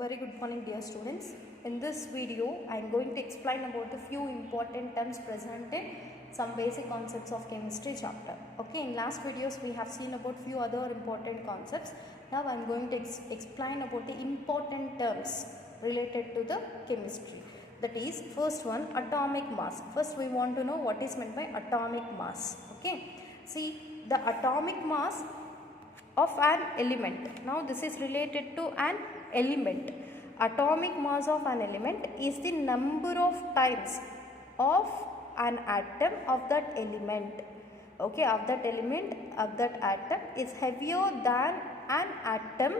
Very good morning dear students. In this video I am going to explain about the few important terms present in some basic concepts of chemistry chapter. Okay, in last videos we have seen about few other important concepts. Now I am going to explain about the important terms related to the chemistry. That is, first one, atomic mass. First we want to know what is meant by atomic mass. Okay, see the atomic mass of an element. Now this is related to an element. Atomic mass of an element is the number of times of an atom of that element. Okay, of that element, of that atom is heavier than an atom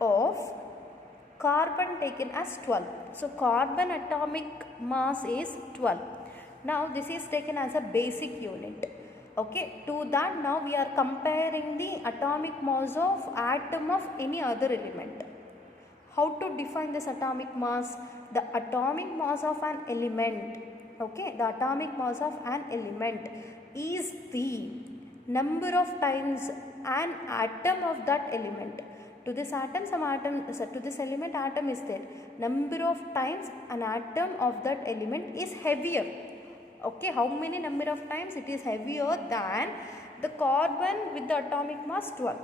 of carbon taken as 12. So carbon atomic mass is 12. Now this is taken as a basic unit. Okay, to that now we are comparing the atomic mass of atom of any other element. How to define this atomic mass? The atomic mass of an element, okay, the atomic mass of an element is the number of times an atom of that element. To this atom, to this element atom is there. Number of times an atom of that element is heavier. Okay, how many number of times it is heavier than the carbon with the atomic mass 12.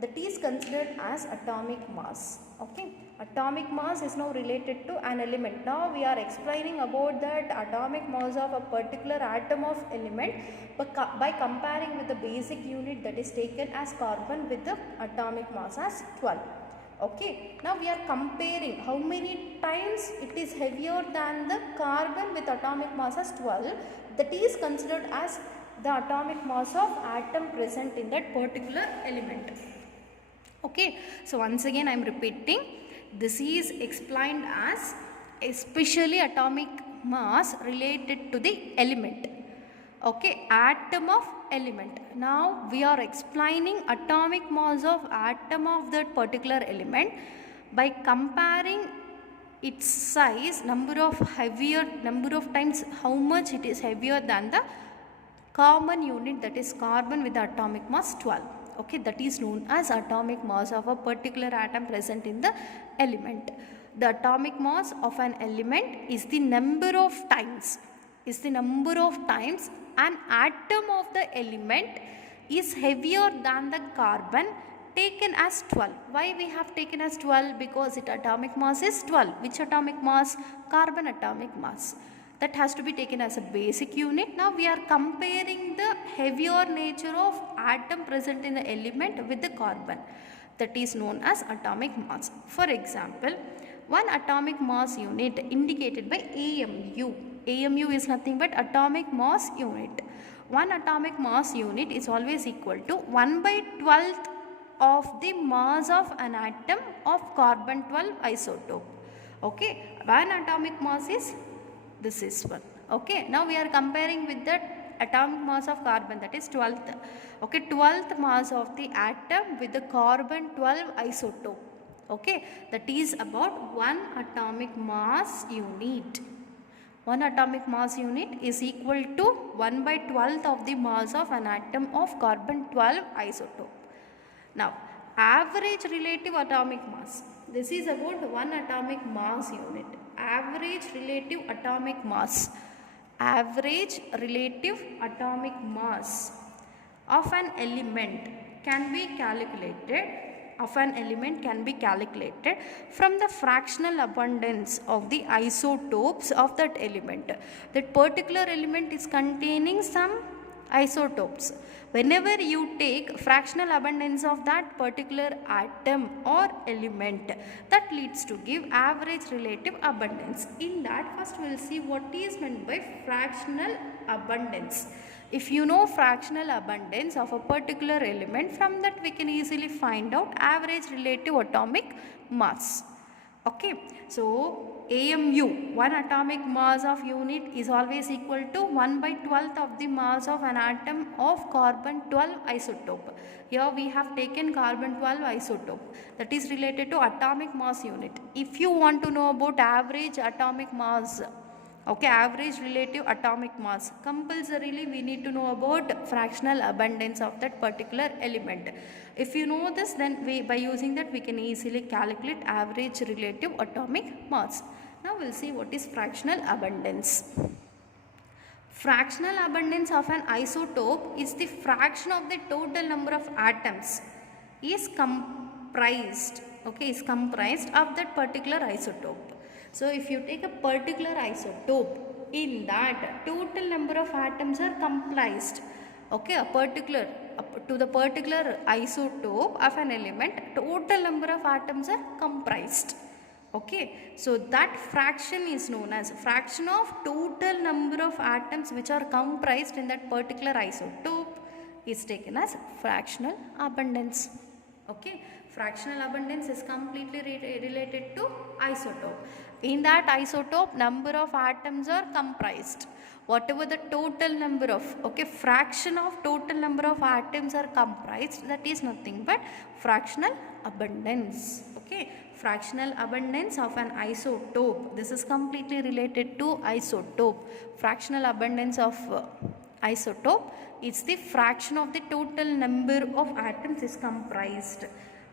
That is considered as atomic mass. Okay, atomic mass is now related to an element. Now we are explaining about that atomic mass of a particular atom of element by comparing with the basic unit that is taken as carbon with the atomic mass as 12. Okay, now we are comparing how many times it is heavier than the carbon with atomic mass as 12. That is considered as the atomic mass of atom present in that particular element. Okay, so once again I am repeating, this is explained as especially atomic mass related to the element. Okay, atom of element. Now we are explaining atomic mass of atom of that particular element by comparing its size, number of times how much it is heavier than the common unit, that is carbon with the atomic mass 12. Okay, that is known as atomic mass of a particular atom present in the element. The atomic mass of an element is the number of times an atom of the element is heavier than the carbon taken as 12. Why we have taken as 12? Because its atomic mass is 12. Which atomic mass? Carbon atomic mass. That has to be taken as a basic unit. Now we are comparing the heavier nature of atom present in the element with the carbon. That is known as atomic mass. For example, one atomic mass unit indicated by AMU. AMU is nothing but atomic mass unit. One atomic mass unit is always equal to 1/12th of the mass of an atom of carbon 12 isotope. Okay, one atomic mass is this is one. Okay, now we are comparing with the atomic mass of carbon, that is 12th. Okay, 12th mass of the atom with the carbon 12 isotope. Okay, that is about one atomic mass unit. One atomic mass unit is equal to 1/12th of the mass of an atom of carbon 12 isotope. Now, average relative atomic mass. This is about one atomic mass unit. Average relative atomic mass. Average relative atomic mass of an element can be calculated from the fractional abundance of the isotopes of that element. That particular element is containing some isotopes. Whenever you take fractional abundance of that particular atom or element, that leads to give average relative abundance. In that, first we will see what is meant by fractional abundance. If you know fractional abundance of a particular element, from that we can easily find out average relative atomic mass. Okay, so AMU, one atomic mass of unit, is always equal to 1/12th of the mass of an atom of carbon 12 isotope. Here we have taken carbon 12 isotope, that is related to atomic mass unit. If you want to know about average atomic mass Okay, average relative atomic mass. Compulsorily we need to know about fractional abundance of that particular element. If you know this, then by using that we can easily calculate average relative atomic mass. Now we'll see what is fractional abundance. Fractional abundance of an isotope is the fraction of the total number of atoms is comprised of that particular isotope. So if you take a particular isotope, in that total number of atoms are comprised. Okay, to the particular isotope of an element, total number of atoms are comprised. Okay, so that fraction is known as fraction of total number of atoms which are comprised in that particular isotope is taken as fractional abundance. Okay, fractional abundance is completely related to isotope. In that isotope, number of atoms are comprised. Whatever the total number of, fraction of total number of atoms are comprised, that is nothing but fractional abundance. Okay, fractional abundance of an isotope. This is completely related to isotope. Fractional abundance of isotope is the fraction of the total number of atoms is comprised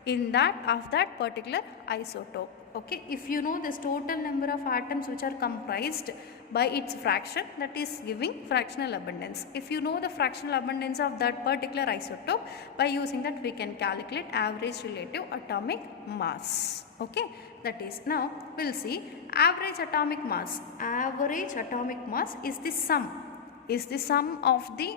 in that of that particular isotope. Okay, if you know this total number of atoms which are comprised by its fraction, that is giving fractional abundance. If you know the fractional abundance of that particular isotope, by using that we can calculate average relative atomic mass. Okay, that is, now we'll see average atomic mass. Average atomic mass is the sum of the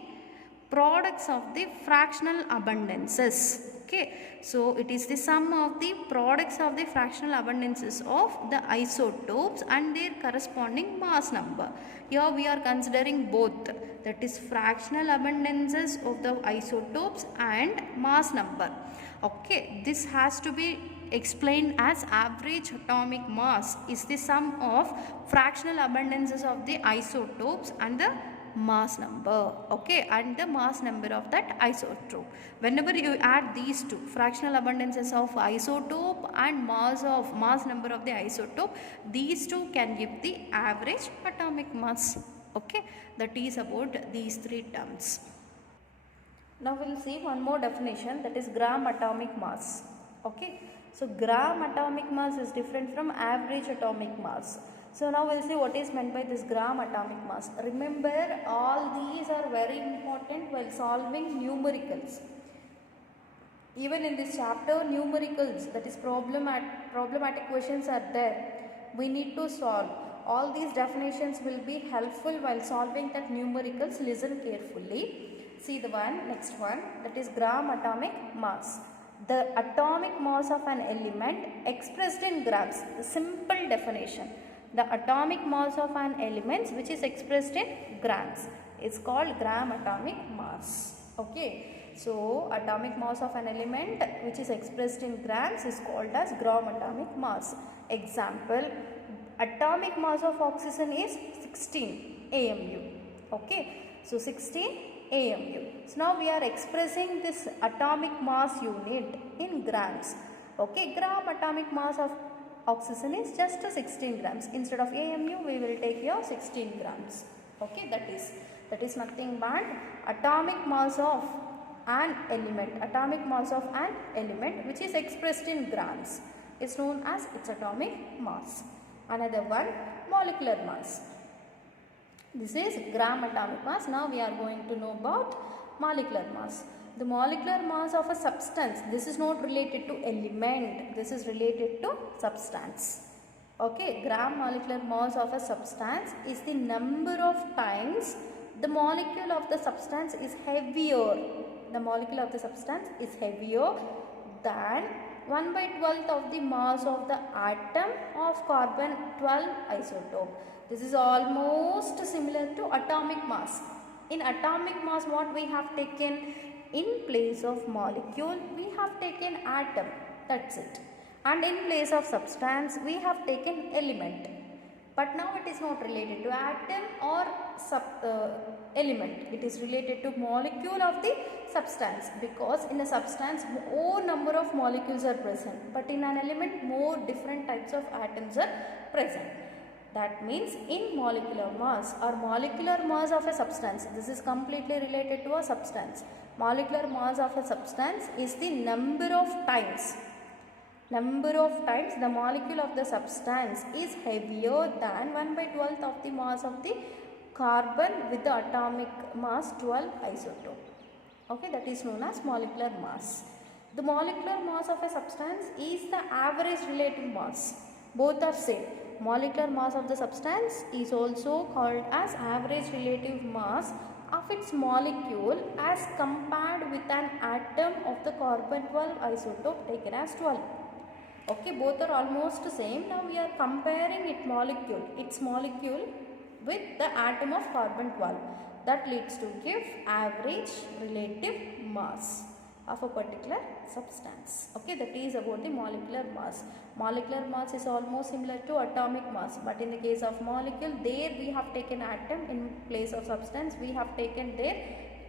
products of the fractional abundances. Okay, so it is the sum of the products of the fractional abundances of the isotopes and their corresponding mass number. Here we are considering both, that is fractional abundances of the isotopes and mass number. Okay, this has to be explained as average atomic mass is the sum of fractional abundances of the isotopes and the mass number, okay, and the mass number of that isotope. Whenever you add these two, fractional abundances of isotope and mass number of the isotope, these two can give the average atomic mass. Okay, that is about these three terms. Now we will see one more definition, that is gram atomic mass. Okay, so gram atomic mass is different from average atomic mass. So now we will see what is meant by this gram atomic mass. Remember, all these are very important while solving numericals. Even in this chapter, numericals, that is problematic questions are there. We need to solve. All these definitions will be helpful while solving that numericals. Listen carefully. See the next one, that is gram atomic mass. The atomic mass of an element expressed in grams. The simple definition. The atomic mass of an element which is expressed in grams is called gram atomic mass. Okay, so atomic mass of an element which is expressed in grams is called as gram atomic mass. Example, atomic mass of oxygen is 16 AMU. Okay, so 16 AMU. So now we are expressing this atomic mass unit in grams. Okay, gram atomic mass of oxygen is just 16 grams. Instead of AMU, we will take here 16 grams. Okay, that is nothing but atomic mass of an element. Atomic mass of an element which is expressed in grams is known as its atomic mass. Another one, molecular mass. This is gram atomic mass. Now we are going to know about molecular mass. The molecular mass of a substance, this is not related to element, this is related to substance. Okay, gram molecular mass of a substance is the number of times the molecule of the substance is heavier. The molecule of the substance is heavier than 1/12 of the mass of the atom of carbon 12 isotope. This is almost similar to atomic mass. In atomic mass, what we have taken? In place of molecule, we have taken atom, that's it. And in place of substance, we have taken element. But now it is not related to atom or element. It is related to molecule of the substance, because in a substance, more number of molecules are present. But in an element, more different types of atoms are present. That means in molecular mass or molecular mass of a substance, this is completely related to a substance. Molecular mass of a substance is the number of times the molecule of the substance is heavier than 1/12 of the mass of the carbon with the atomic mass 12 isotope. Okay, that is known as molecular mass. The molecular mass of a substance is the average relative mass. Both are same. Molecular mass of the substance is also called as average relative mass of its molecule as compared with an atom of the carbon 12 isotope taken as 12. Okay, both are almost same. Now we are comparing its molecule with the atom of carbon 12. That leads to give average relative mass of a particular substance. Okay, that is about the molecular mass. Molecular mass is almost similar to atomic mass, but in the case of molecule, there we have taken atom in place of substance, we have taken their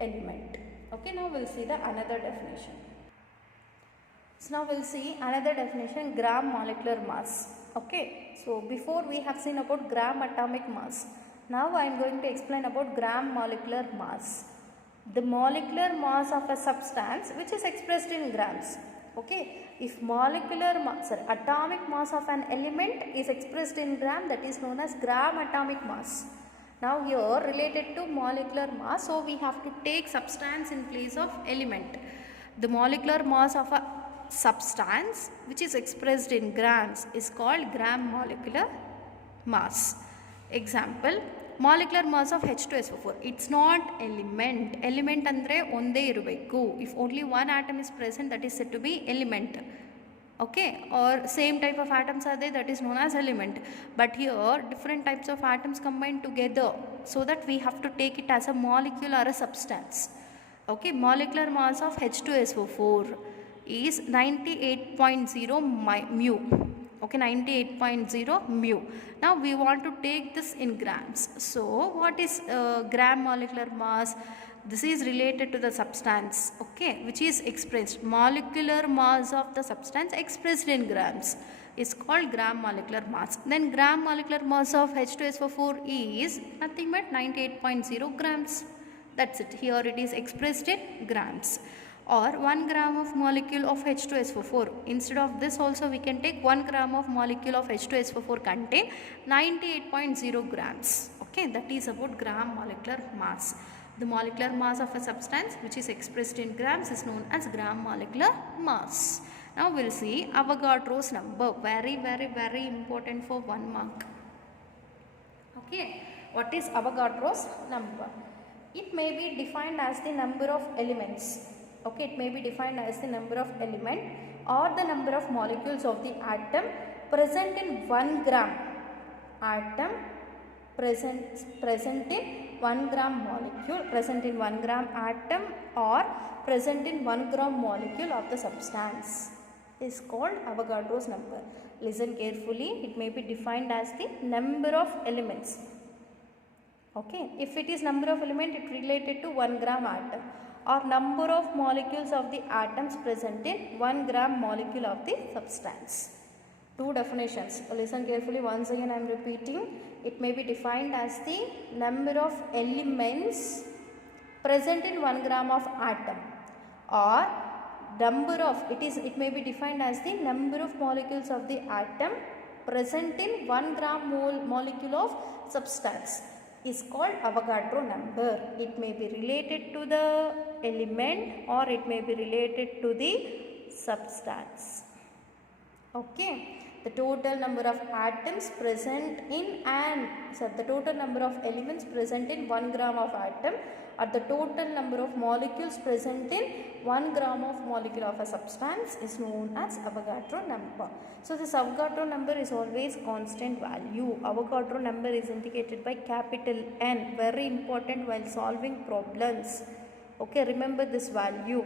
element. Okay, now we'll see the another definition. So now we'll see another definition, gram molecular mass. Okay, so before we have seen about gram atomic mass. Now I am going to explain about gram molecular mass. The molecular mass of a substance which is expressed in grams. Okay, if atomic mass of an element is expressed in gram, that is known as gram atomic mass. Now here related to molecular mass, so we have to take substance in place of element. The molecular mass of a substance which is expressed in grams is called gram molecular mass. Example, molecular mass of H2SO4. It's not element. Element andre onde irbeku. If only one atom is present, that is said to be element. Okay, or same type of atoms are there, that is known as element. But here different types of atoms combine together, so that we have to take it as a molecule or a substance. Okay, molecular mass of H2SO4 is 98.0 mu. Okay, 98.0 mu. Now we want to take this in grams. So what is gram molecular mass? This is related to the substance, okay, which is expressed. Molecular mass of the substance expressed in grams is called gram molecular mass. Then gram molecular mass of H2SO4 is nothing but 98.0 grams. That's it. Here it is expressed in grams. Or 1 gram of molecule of H2SO4. Instead of this also we can take 1 gram of molecule of H2SO4 contain 98.0 grams. Okay, that is about gram molecular mass. The molecular mass of a substance which is expressed in grams is known as gram molecular mass. Now we'll see Avogadro's number. Very, very, very important for 1 mark. Okay, what is Avogadro's number? It may be defined as the number of elements. Okay, it may be defined as the number of element or the number of molecules of the atom present in 1 gram. Atom present in 1 gram molecule, present in 1 gram atom or present in 1 gram molecule of the substance is called Avogadro's number. Listen carefully, it may be defined as the number of elements. Okay, if it is number of element, it related to 1 gram atom, or number of molecules of the atoms present in 1 gram molecule of the substance. Two definitions. Listen carefully, once again I am repeating. It may be defined as the number of elements present in 1 gram of atom, or it may be defined as the number of molecules of the atom present in 1 gram molecule of substance is called Avogadro number. It may be related to the element or it may be related to the substance. Okay, the total number of atoms present in the total number of elements present in 1 gram of atom, or the total number of molecules present in 1 gram of molecule of a substance is known as Avogadro number. So this Avogadro number is always constant value. Avogadro number is indicated by capital N, very important while solving problems. Okay, remember this value.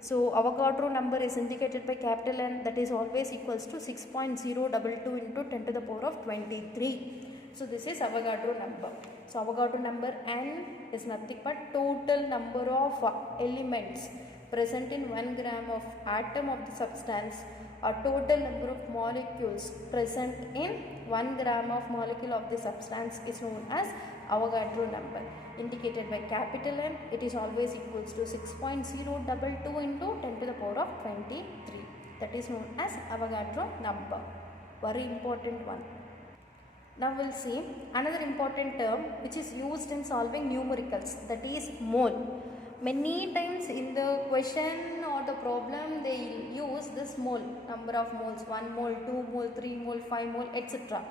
So Avogadro number is indicated by capital N, that is always equals to 6.022 into 10 to the power of 23. So this is Avogadro number. So Avogadro number N is nothing but total number of elements present in 1 gram of atom of the substance, a total number of molecules present in 1 gram of molecule of the substance is known as Avogadro number, indicated by capital M. It is always equals to 6.022 into 10 to the power of 23. That is known as Avogadro number. Very important one. Now we'll see another important term which is used in solving numericals, that is mole. Many times in the question or the problem they use this mole, number of moles, 1 mole, 2 mole, 3 mole, 5 mole, etc.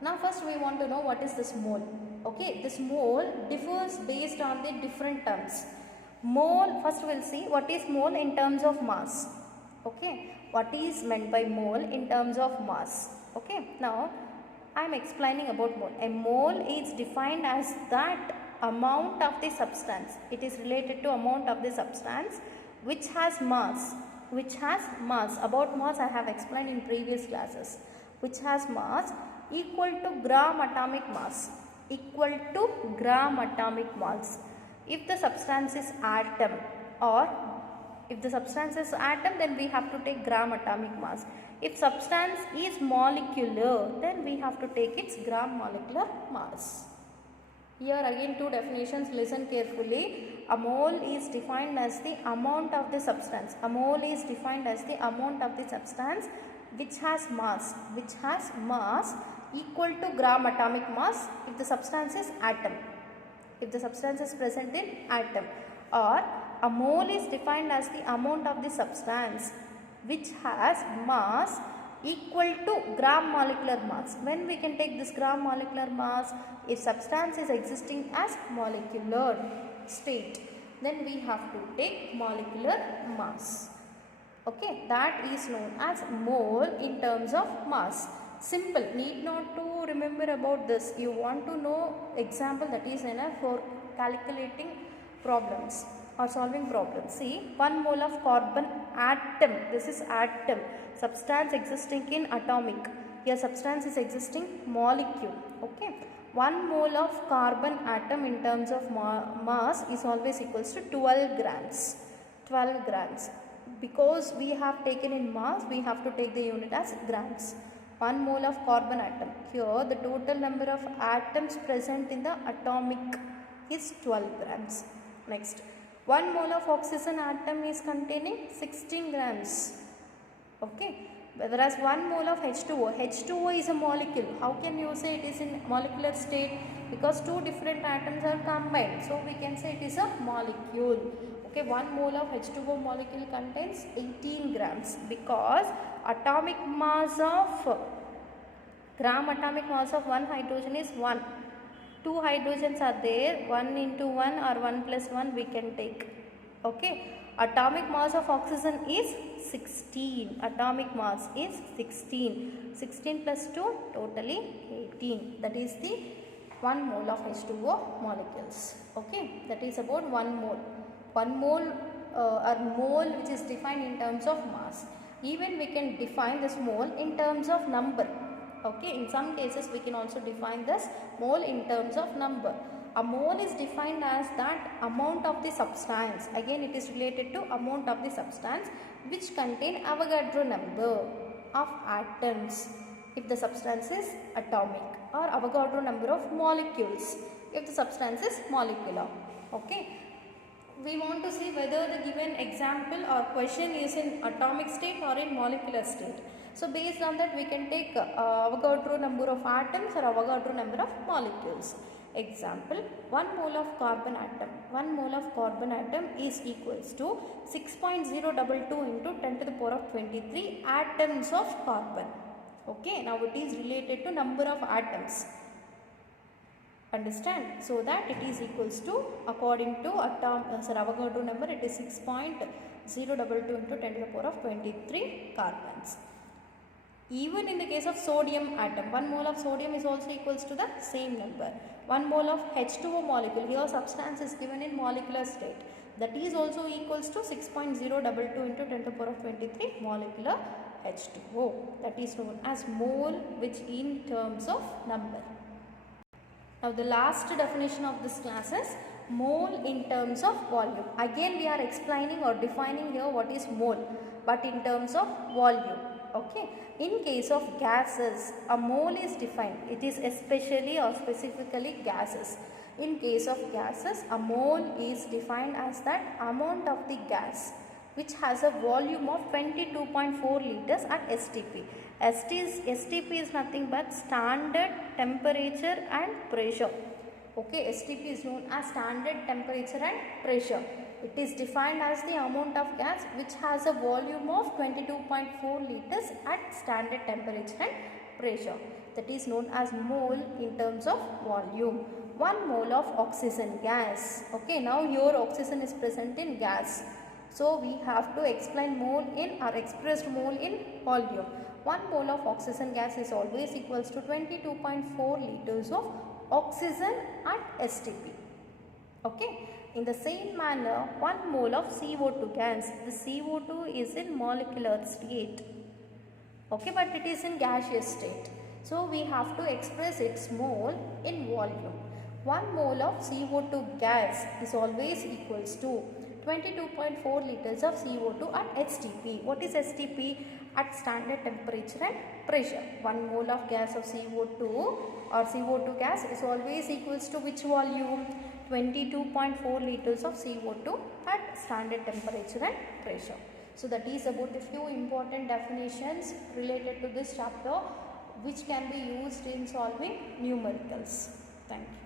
Now first we want to know what is this mole. Okay, this mole differs based on the different terms. Mole, first we'll see what is mole in terms of mass. Okay, what is meant by mole in terms of mass. Okay, now I am explaining about mole. A mole is defined as that amount of the substance. It is related to amount of the substance which has mass. About mass I have explained in previous classes. Which has mass equal to gram atomic mass. Equal to gram atomic mass. If the substance is atom, or if the substance is atom, then we have to take gram atomic mass. If substance is molecular, then we have to take its gram molecular mass. Here again two definitions, listen carefully. A mole is defined as the amount of the substance. A mole is defined as the amount of the substance which has mass equal to gram atomic mass if the substance is atom. If the substance is present in atom. Or a mole is defined as the amount of the substance which has mass equal to gram molecular mass. When we can take this gram molecular mass? If substance is existing as molecular state, then we have to take molecular mass. Okay, that is known as mole in terms of mass. Simple, need not to remember about this. You want to know example, that is enough for calculating problems or solving problems. See, 1 mole of carbon atom, this is atom, substance existing in atomic. Here substance is existing molecule. Okay, 1 mole of carbon atom in terms of mass is always equals to 12 grams. 12 grams. Because we have taken in mass, we have to take the unit as grams. 1 mole of carbon atom. Here the total number of atoms present in the atomic is 12 grams. Next, 1 mole of oxygen atom is containing 16 grams. Okay, whereas 1 mole of H2O. H2O is a molecule. How can you say it is in molecular state? Because two different atoms are combined. So we can say it is a molecule. Okay, 1 mole of H2O molecule contains 18 grams because atomic mass of gram atomic mass of one hydrogen is 1. 2 hydrogens are there, 1 into 1 or 1 plus 1 we can take. Okay, atomic mass of oxygen is 16. Atomic mass is 16. 16 plus 2 totally 18. That is the 1 mole of H2O molecules. Okay, that is about 1 mole. 1 mole or mole which is defined in terms of mass. Even we can define this mole in terms of number. Okay, in some cases we can also define this mole in terms of number. A mole is defined as that amount of the substance. Again it is related to amount of the substance which contain Avogadro number of atoms if the substance is atomic, or Avogadro number of molecules if the substance is molecular. Okay. We want to see whether the given example or question is in atomic state or in molecular state. So based on that we can take Avogadro number of atoms or Avogadro number of molecules. Example, 1 mole of carbon atom. 1 mole of carbon atom is equals to 6.022 into 10 to the power of 23 atoms of carbon. Okay, now it is related to number of atoms. Understand? So that it is equals to, according to Avogadro number, it is 6.022 into 10 to the power of 23 carbons. Even in the case of sodium atom, 1 mole of sodium is also equals to the same number. 1 mole of H2O molecule, here substance is given in molecular state, that is also equals to 6.022 into 10 to the power of 23 molecular H2O. That is known as mole, which in terms of number. Now the last definition of this class is mole in terms of volume. Again we are explaining or defining here what is mole, but in terms of volume. Okay, in case of gases, a mole is defined. It is especially or specifically gases. In case of gases, a mole is defined as that amount of the gas which has a volume of 22.4 liters at STP. STP is nothing but standard temperature and pressure. Okay, STP is known as standard temperature and pressure. It is defined as the amount of gas which has a volume of 22.4 liters at standard temperature and pressure. That is known as mole in terms of volume. 1 mole of oxygen gas. Okay, now here oxygen is present in gas. So we have to explain mole in or expressed mole in volume. 1 mole of oxygen gas is always equals to 22.4 liters of oxygen at STP. Okay. In the same manner, 1 mole of CO2 gas. The CO2 is in molecular state. Okay, but it is in gaseous state. So we have to express its mole in volume. 1 mole of CO2 gas is always equals to 22.4 liters of CO2 at STP. What is STP? At standard temperature and pressure. 1 mole of gas of CO2 or CO2 gas is always equals to which volume? 22.4 liters of CO2 at standard temperature and pressure. So that is about a few important definitions related to this chapter which can be used in solving numericals. Thank you.